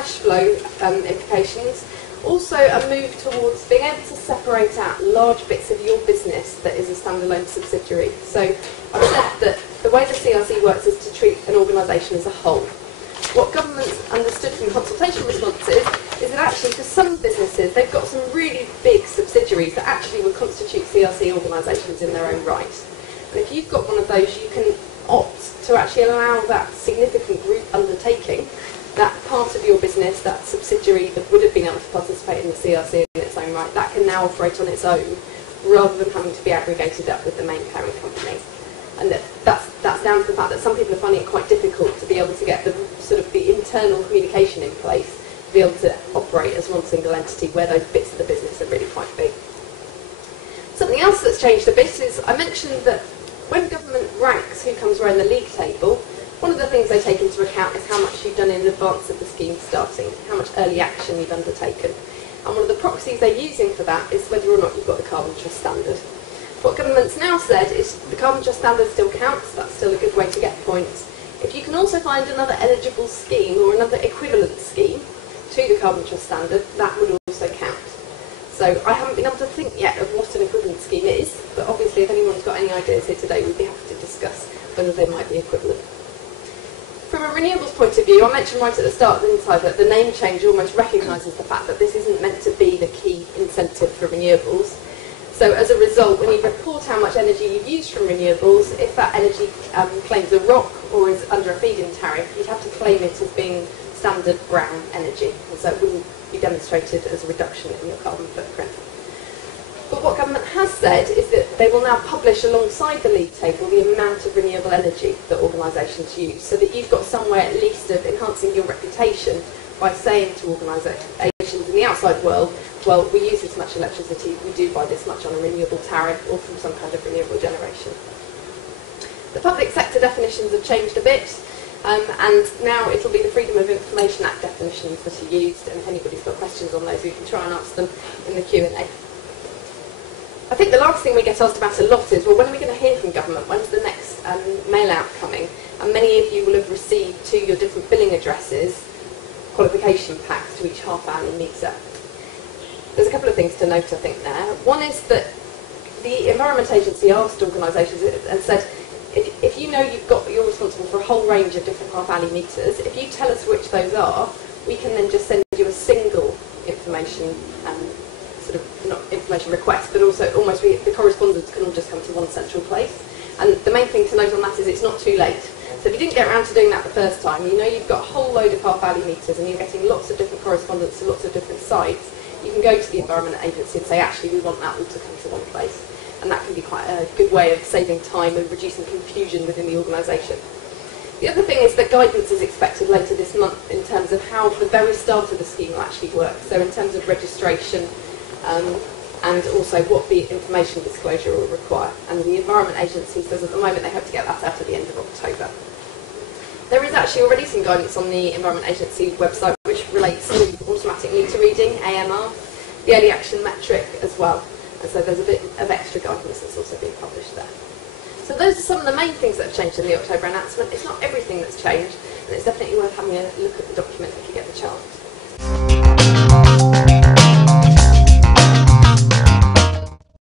cash flow implications. Also a move towards being able to separate out large bits of your business that is a standalone subsidiary. So I've said that the way the CRC works is to treat an organisation as a whole. What governments understood from consultation responses is that actually for some businesses they've got some really big subsidiaries that actually would constitute CRC organisations in their own right. And if you've got one of those, you can opt to actually allow that significant group undertaking, that part of your business, that subsidiary that would have been able to participate in the CRC in its own right, that can now operate on its own rather than having to be aggregated up with the main parent company. And that's down to the fact that some people are finding it quite difficult to be able to get the sort of the internal communication in place to be able to operate as one single entity where those bits of the business are really quite big. Something else that's changed a bit is I mentioned that when government ranks who comes around the league table, one of the things they take into account is how much you've done in advance of the scheme starting, how much early action you've undertaken. And one of the proxies they're using for that is whether or not you've got the carbon trust standard. What government's now said is the carbon trust standard still counts, that's still a good way to get points. If you can also find another eligible scheme or another equivalent scheme to the carbon trust standard, that would also count. So I haven't been able to think yet of what an equivalent scheme is, but obviously if anyone's got any ideas here today, we'd be happy to discuss whether they might be equivalent. From a renewables point of view, I mentioned right at the start, didn't I, that the name change almost recognises the fact that this isn't meant to be the key incentive for renewables. So as a result, when you report how much energy you've used from renewables, if that energy claims a ROC or is under a feed-in tariff, you'd have to claim it as being standard brown energy, and so it wouldn't be demonstrated as a reduction in your carbon footprint. But what government has said is that they will now publish alongside the league table the amount of renewable energy that organisations use, so that you've got somewhere at least of enhancing your reputation by saying to organisations in the outside world, well, we use this much electricity, we do buy this much on a renewable tariff or from some kind of renewable generation. The public sector definitions have changed a bit, and now it'll be the Freedom of Information Act definitions that are used, and if anybody's got questions on those, we can try and answer them in the Q&A. I think the last thing we get asked about a lot is, well, when are we going to hear from government? When's the next mail-out coming? And many of you will have received to your different billing addresses qualification packs to each half-hourly meter. There's a couple of things to note, I think, there. One is that the Environment Agency asked organisations and said, if you know you're responsible for a whole range of different half-hourly meters, if you tell us which those are, we can then just send you a single information not information request, but also almost the correspondence can all just come to one central place. And the main thing to note on that is it's not too late. So if you didn't get around to doing that the first time, you know you've got a whole load of half-hourly meters and you're getting lots of different correspondence to lots of different sites. You can go to the Environment Agency and say, actually, we want that all to come to one place. And that can be quite a good way of saving time and reducing confusion within the organisation. The other thing is that guidance is expected later this month in terms of how the very start of the scheme will actually work. So in terms of registration, and also what the information disclosure will require. And the Environment Agency says at the moment they hope to get that out at the end of October. There is actually already some guidance on the Environment Agency website which relates to automatic meter reading, AMR, the early action metric as well. And so there's a bit of extra guidance that's also being published there. So those are some of the main things that have changed in the October announcement. It's not everything that's changed, and it's definitely worth having a look at the document if you get the chance.